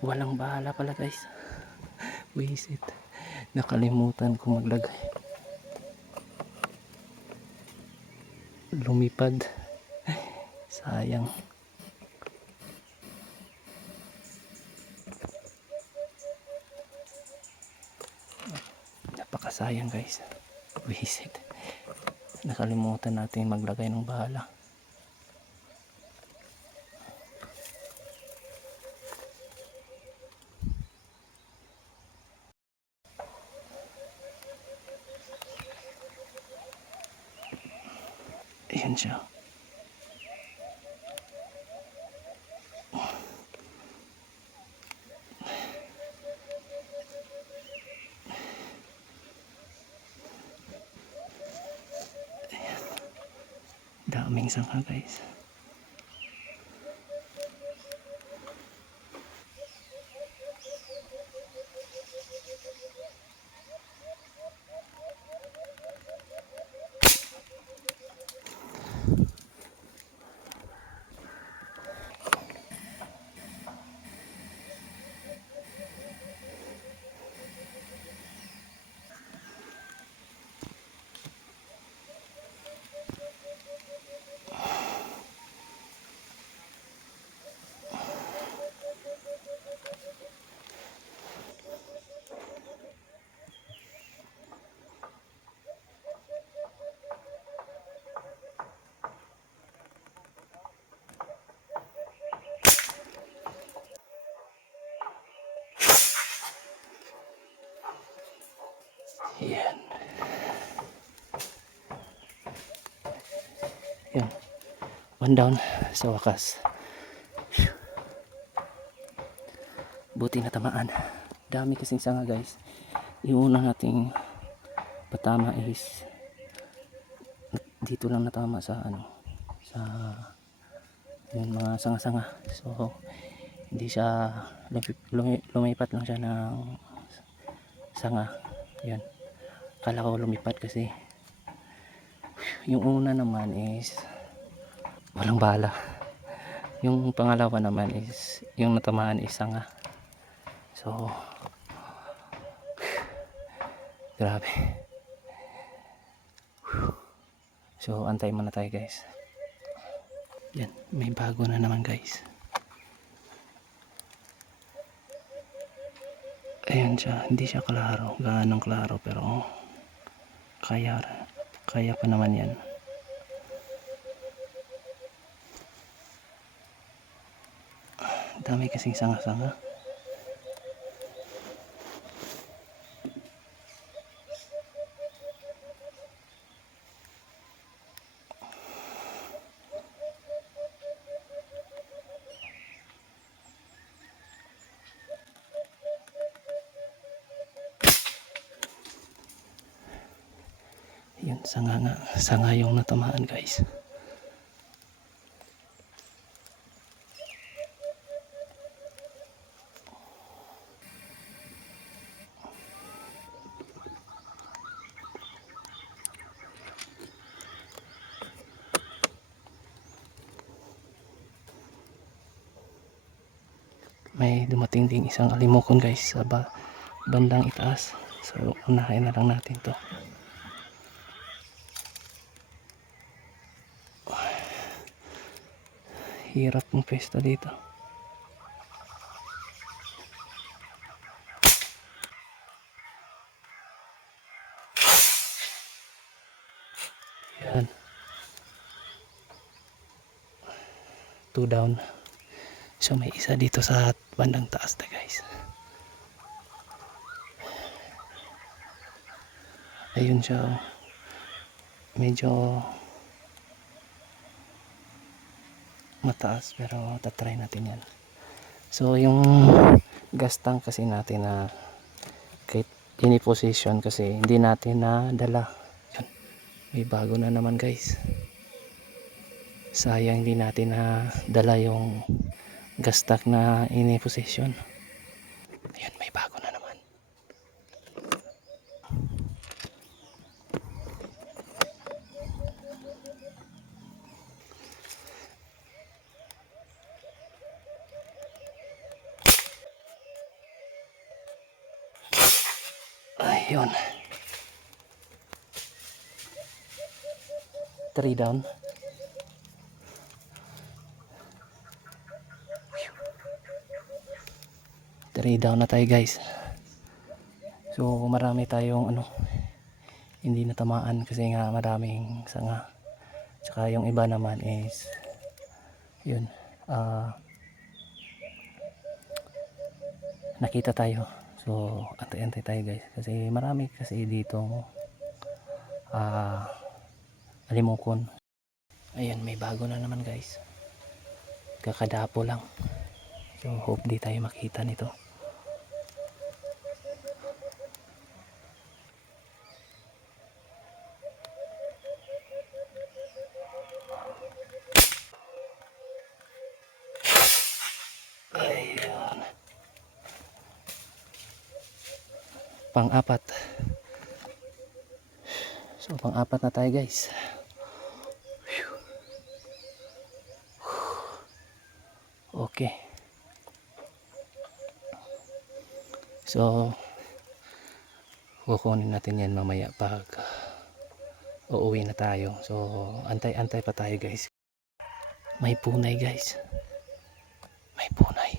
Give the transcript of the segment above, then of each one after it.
Walang bahala pala guys. Wisit. Nakalimutan ko maglagay. Lumipad. Sayang. Napakasayang guys. Wisit. Nakalimutan natin maglagay ng bahala. Ayan siya. Ayan. Daming sangka guys. Ayan. Ayan. One down sa wakas. Buti na tamaan. Dami kasing sanga guys. Yung unang nating patama is dito lang natama sa sa yung mga sanga-sanga. So hindi siya lumipat lang siya ng sanga. Yan. Kala ko lumipat kasi yung una naman is walang bala. Yung pangalawa naman is yung natamaan is sanga. So grabe. So antay muna tayo guys. Yan, may bago na naman guys. Ayan siya, hindi siya klaro, gaanong klaro, pero kaya pa naman yan. Dami kasing sanga-sanga. Yun, sanga yung natamaan guys. May dumating ding isang alimokon guys sa bandang itaas. So unahin na lang natin to. Hirap ng pwesto dito. Yan. 2 down. So may isa dito sa bandang taas na guys. Ayun siya. Medyo mataas pero tatry natin yan. So yung gas tank kasi natin na kahit ini-position kasi hindi natin na dala. Yun. May bago na naman guys. Sayang hindi natin na dala yung gas tank na ini-position. Ayun, may bago na naman. Yun. 3 down. Three down na tayo guys. So marami tayong hindi natamaan kasi nga maraming sanga. Tsaka yung iba naman is yun, nakita tayo. So antay-antay tayo guys kasi marami kasi ditong alimokon. Ayan, may bago na naman guys, kakadapo lang. So hope di tayo makita nito. Ayan, pang-apat. So pang-apat na tayo guys. Okay. So kukunin natin yan mamaya pag uuwi na tayo. So antay-antay pa tayo guys. May punay guys. May punay.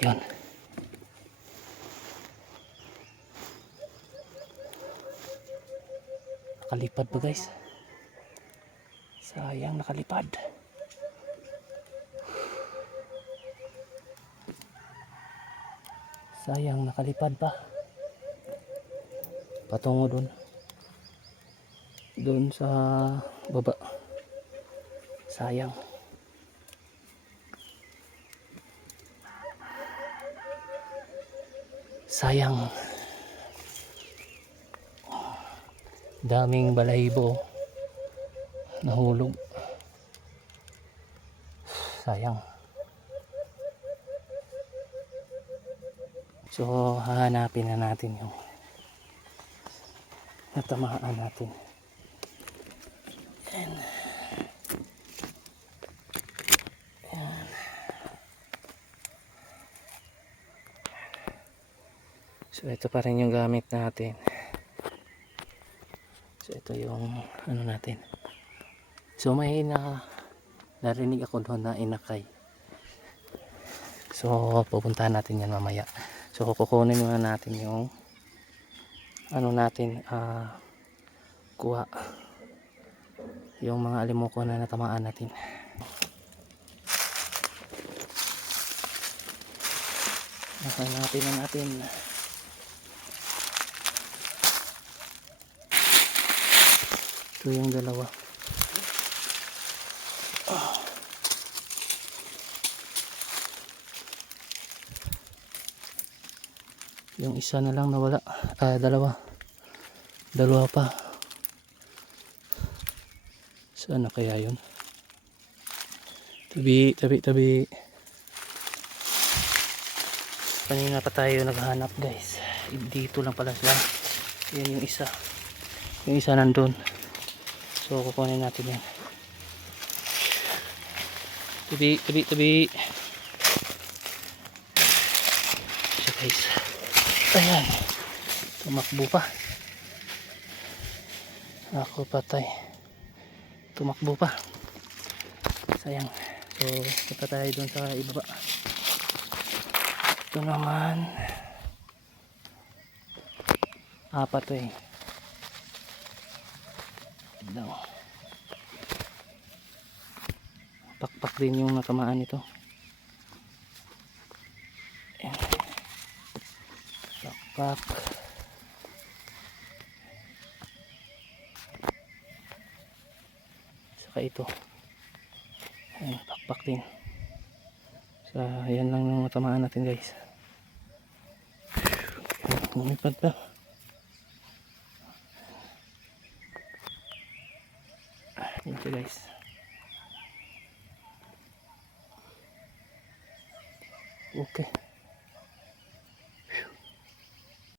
Yun. Nakalipad pa guys. Sayang, nakalipad. Sayang, nakalipad pa. Patungo doon sa baba. Sayang. Sayang. Daming balahibo nahulog. Sayang. So hahanapin na natin yung natamaan natin. Yan. Yan. So ito pa rin yung gamit natin. So ito yung natin. So may narinig ako doon na inakay. So pupuntahan natin yan mamaya. So kukunin muna natin yung natin, kuha yung mga alimoko na natamaan natin. Hanapin na natin. Ito yung dalawa. Yung isa na lang nawala. Dalawa pa. Saan na kaya yun? Tabi. Kanina pa tayo naghanap guys. Dito lang pala sila. Yan yung isa. Yung isa nandun. So kukunin natin yan. Tabi. So guys. Ayan. Tumakbo pa. Ako patay. Tumakbo pa. Sayang. So punta tayo dun sa ibaba. Ito naman. Apat to eh. No. Pakpak din yung natamaan nito. Ayan. Pakpak. Saka ito. Ayan, pakpak din. So ayan lang yung natamaan natin guys. Lumipad pa. Ito guys. Okay.